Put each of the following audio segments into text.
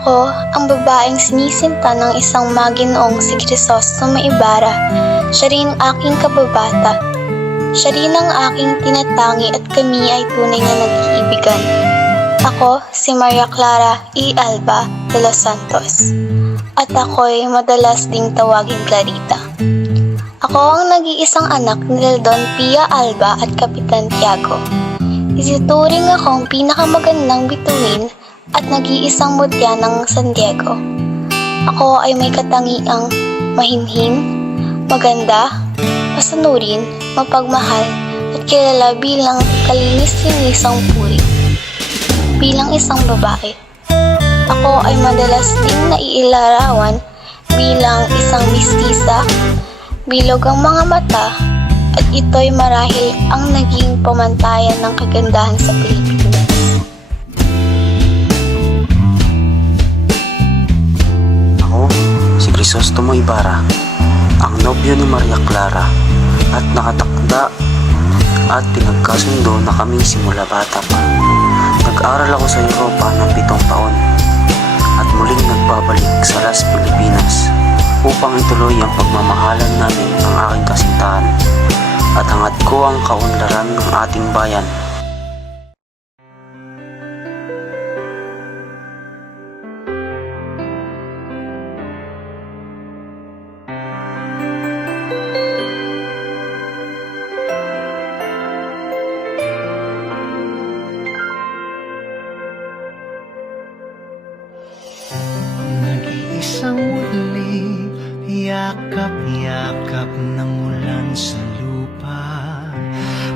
Ako ang babaeng sinisinta ng isang maginoong si Crisostomo Ibarra. Siya rin ang aking kababata. Siya rin ang aking tinatangi at kami ay tunay na nag-iibigan. Ako si Maria Clara E. Alba de los Santos. At ako'y madalas ding tawagin Clarita. Ako ang nag-iisang anak ni Don Pia Alba at Kapitan Tiago. Isituring akong pinakamagandang bituin at nag-iisang mutya ng San Diego. Ako ay may katangiang mahinhin, maganda, masanurin, mapagmahal at kilala bilang kalinis-linisang puri. Bilang isang babae, ako ay madalas ding naiilarawan bilang isang mistisa, bilog ang mga mata, at ito'y marahil ang naging pamantayan ng kagandahan sa Pilipinas. Ako, si Crisostomo Ibarra, ang nobyo ni Maria Clara at nakatakda at pinagkasundo na kami simula bata pa. Nag-aral ako sa Europa ng 7 taon at muling nagbabalik sa Las Pilipinas upang ituloy ang pagmamahalan namin ng aking kasintahan at hangad ko ang kaunlaran ng ating bayan. Nag-iisang muli, yakap-yakap ng ulan sa lupa.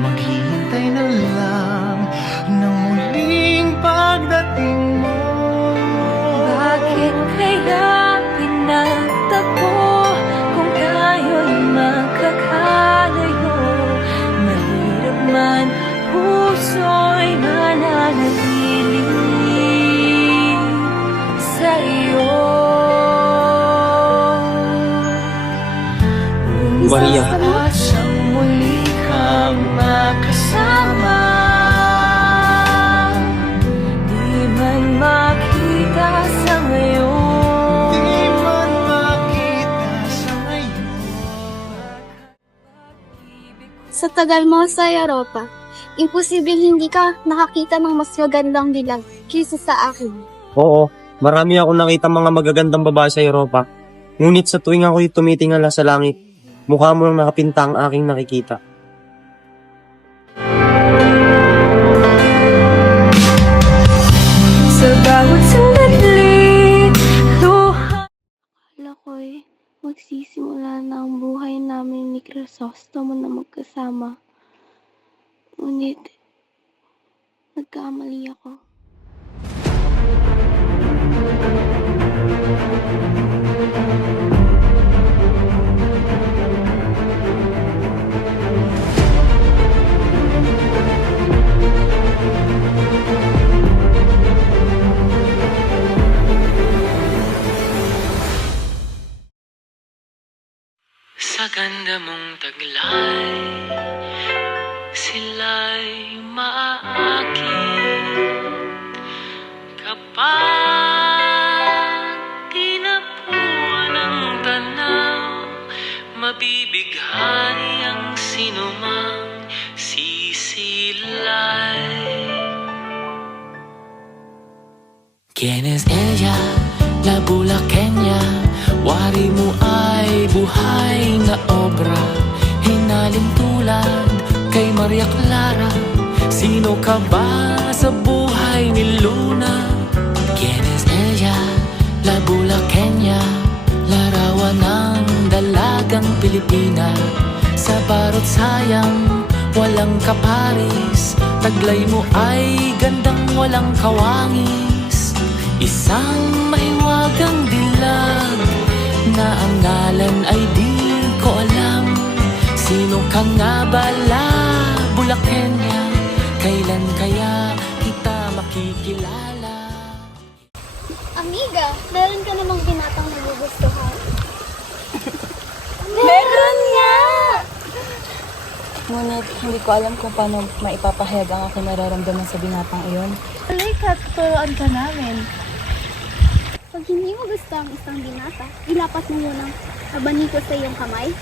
Maghihintay na lang ng muling pagdating mo. Bakit kaya pinagtagpo kung tayo'y magkakalayo? Mahirap man, puso'y mananatili sa'yo. Maria. Asang muli kang makasama, di man makita sa ngayon. Di man makita sa ngayon. Sa tagal mo sa Europa, imposibleng hindi ka nakakita ng mas magandang dilag kaysa sa akin. Oo, marami akong nakita mga magagandang babae sa Europa. Ngunit sa tuwing ako'y tumitingala sa langit, mukha mo lang nakapinta ang aking nakikita. Sa bawat sandali, luha. Akala ko'y magsisimula na ang buhay namin ni Crisostomo na magkasama. Ngunit, nagkamali ako. Sa ganda mong taglay, sila'y maaakit kapag tinapuan ang tanaw. Mabibighani ang sinumang sisilay. ¿Quién es ella? La Bulaqueña. Wari mo ay buhay na obra, hinaling tulad kay Maria Clara. Sino ka ba sa buhay ni Luna? ¿Quién es ella? La Bulaqueña. Larawan ng dalagang Pilipina. Sa parot sayang, walang kaparis. Taglay mo ay gandang walang kawangis. Isang mahiwagang dilag na ang ngalan ay di ko alam. Sino ka nga bala, Bulaqueña? Kailan kaya kita makikilala? Amiga, meron ka namang binatang nagugustuhan? Meron nga! Ngunit hindi ko alam kung paano maipapahayag ang aking nararamdaman sa binatang iyon. Halika, tuturuan ka namin. Pag hindi mo gusto ang isang binata, ilapat mo yun ang abaniko sa iyong kamay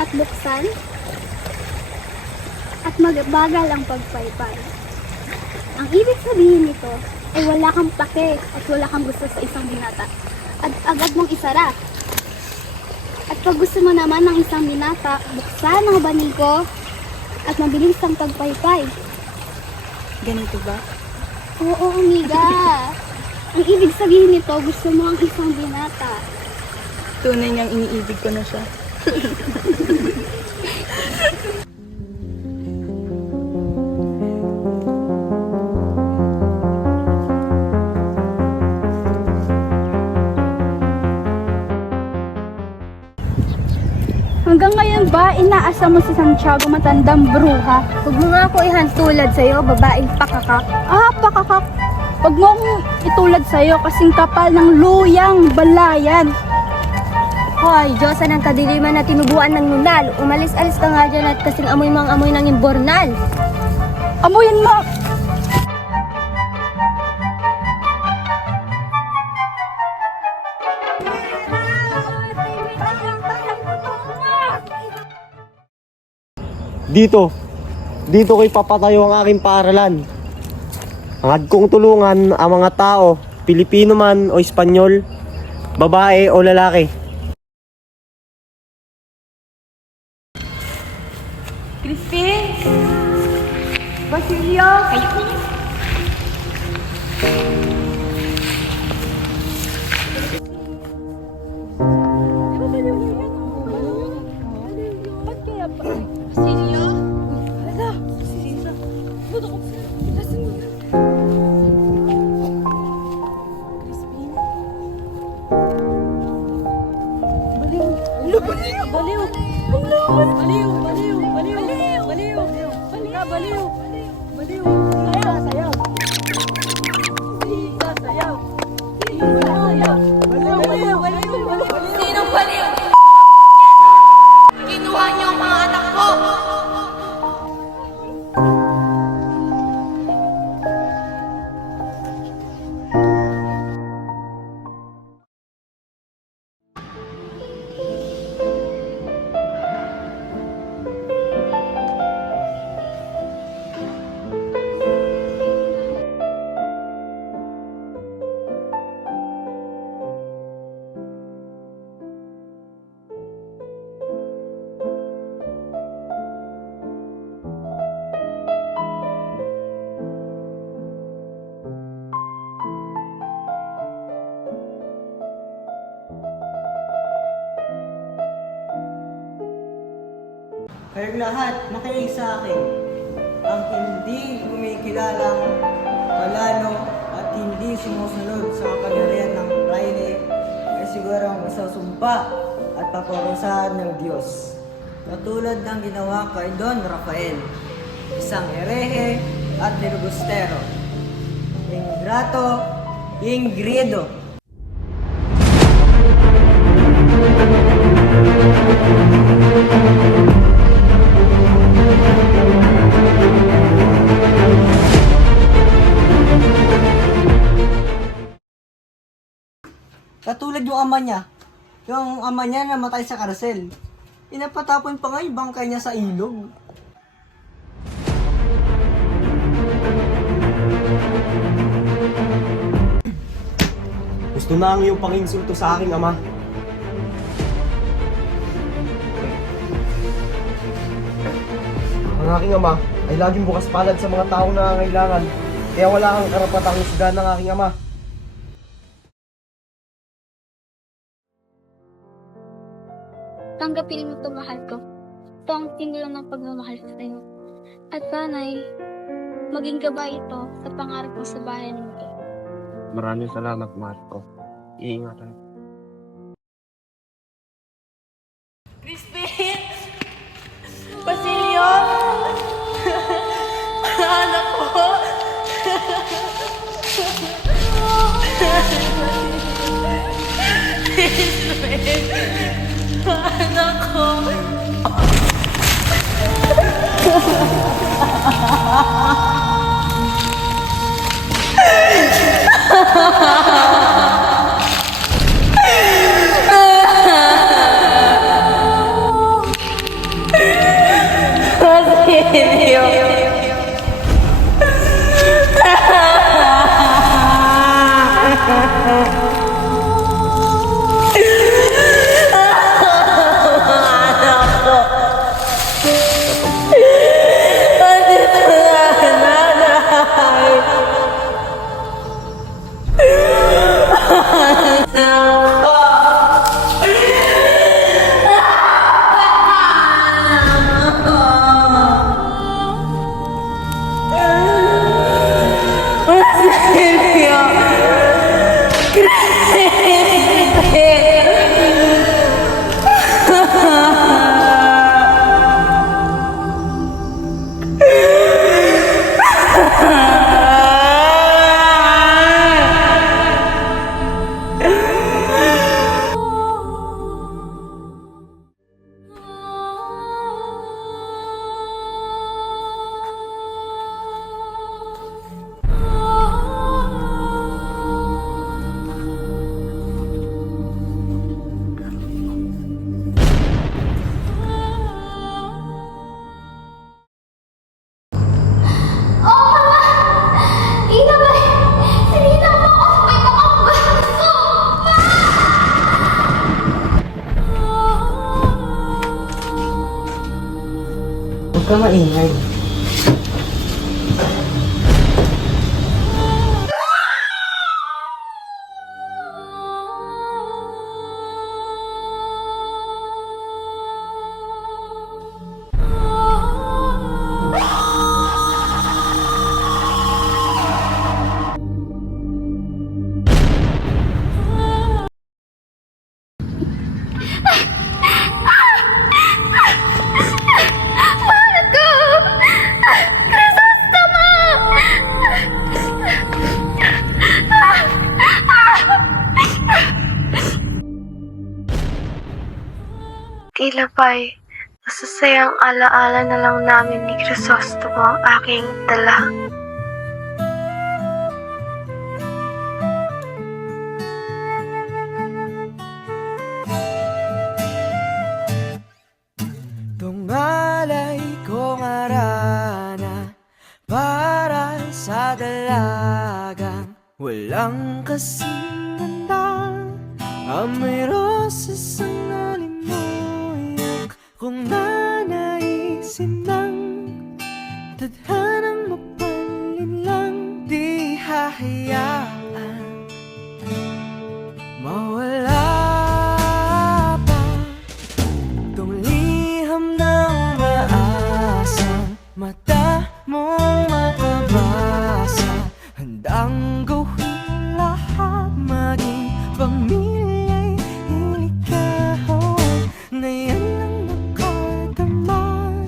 at buksan at magbagal ang pagpaypay. Ang ibig sabihin nito ay wala kang pake at wala kang gusto sa isang binata at agad mong isara. At pag gusto mo naman ng isang binata, buksan ang abaniko at mabilis ang pagpaypay. Ganito ba? Oo, amiga. Ang ibig sabihin nito, gusto mo ang isang binata. Tunay niyang iniibig ko na siya. Hanggang ngayon ba, inaasa mo si Santiago matandang bruha? Huwag mo nga ako ihantulad sa'yo, babaeng pakakak. Pakakak. Huwag mo akong itulad sa'yo kasing kapal ng luyang balayan. Hoy, Diyosa ng kadiliman na tinubuan ng nunal. Umalis-alis ka nga dyan at kasing amoy mo ang amoy ng imbornal. Amuyin mo! Dito ko'y papatayo ang aking paaralan. Hangad kong tulungan ang mga tao, Pilipino man o Espanyol, babae o lalaki. Crispin! Basilio! Sinong baliw? Kinuha niyo ang mga anak ko! Kayong lahat, makinig sa akin. Ang hindi kumikilalang palano at hindi sumusunod sa kapangyarihan ng Friday ay sigurong masusumpa at paparusahan ng Diyos. Katulad ng ginawa kay Don Rafael, isang herehe at nilubustero. Ingrato, ingrido. Katulad yung ama niya namatay sa karasel. Inapatapon pa nga yung bangkay niya sa ilog. Gusto na ang iyong panginsulto sa aking ama. Ang aking ama ay laging bukas palad sa mga taong nangangailangan, kaya wala kang karapatang husgahan ng aking ama. Tanggapin mo ito, mahal ko. Ito ang singulang ng pagmamahal sa iyo. At sana'y maging gabay ito sa pangarap mo sa bayan mo. Maraming salamat, mahal ko. Iingatan. Crispin! Basilio! Anak ko! Anak ko! Ina ba? Sinita mo ako sa may pakabaso! Huwag ka maingay. Tila ba'y masasayang alaala na lang namin ni Crisostomo ang aking dala. Tungalay kong arana para sa dalagang walang kasing ganda. Amoy roses ang alimuyak kung nanaisin ng tadhanang mapalin lang. Di hahayaan mawala pa itong liham ng maasang mata mong makabasa. Handang gawin lahat, maging pamilya'y ilikahon. Ngayon lang nakadama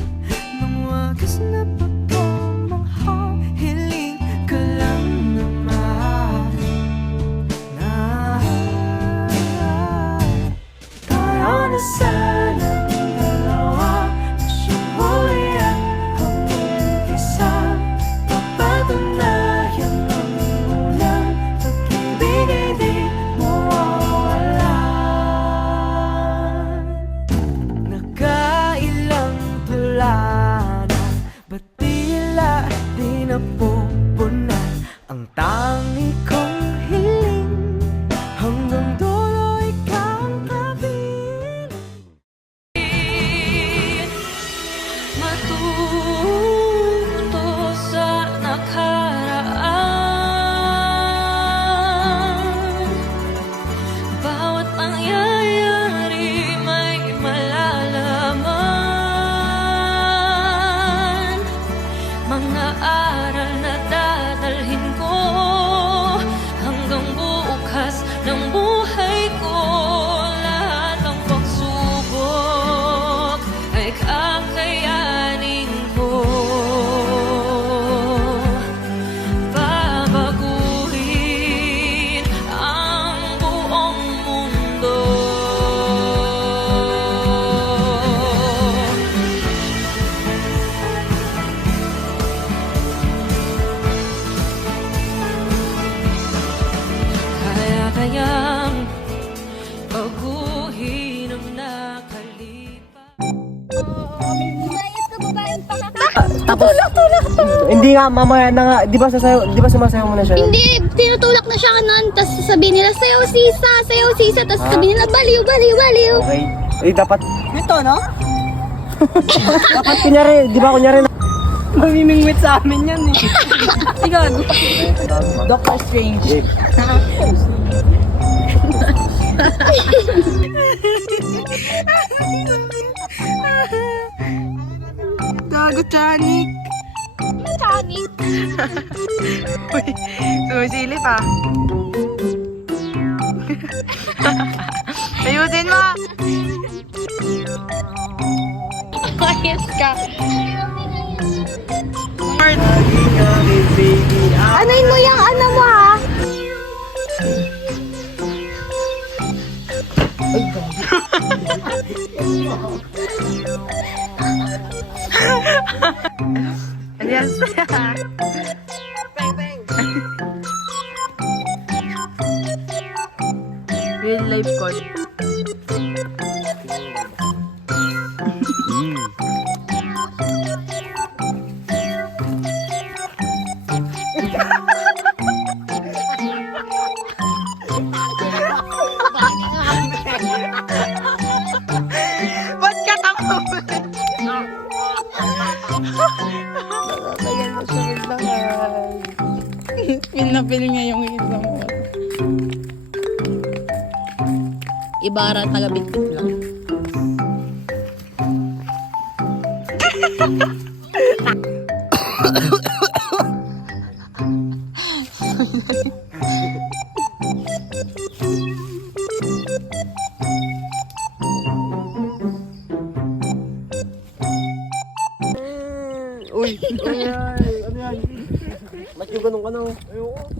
ng wagas na pagkamangha. Hiling ka lang naman na tayo na sanang dalawa. Sumulit ang isa, papatunayan ang unang pag-ibig ay di mawawala. Nakailang tula na, ba't tila di napupunan ang tangi kong hiling? Hanggang dulo ikaw ang kabilang. Matuto sa nakaraan, bawat pangyayari may malalaman. Mga aral na dadalhin ko hanggang bukas ng buhay ko. Lahat ng pagsubok ay kakayanin ko. Babaguhin ang buong mundo. Kayang baguhin ang nakalipas. Mayat ka babaeng pakaka. Hindi nga, mamaya na nga. Di ba sumasayaw mo na siya? Hindi, tinutulak na siya nun. Tapos sasabihin nila, sayaw sisa. Tapos sasabihin nila, baliw. Okay. Eh, dapat, Ito, no? dapat kunyari, di ba kunyari na... Mamimingwit sa amin yan eh. Igago. Doctor Strange. Gago, Chanik. panic. Uy, sumisilip ah. Ayusin mo! Ayos ka. Anoin mo yung ano mo ha? Yes. Real life call. Ba't ka tama? Nakakaya na siya maglakad. Feel na feel niya yung isang mo. Ibara taga-bigtit lang. Uy, ano yan? Ba't yung ganun ka na? Ayoko.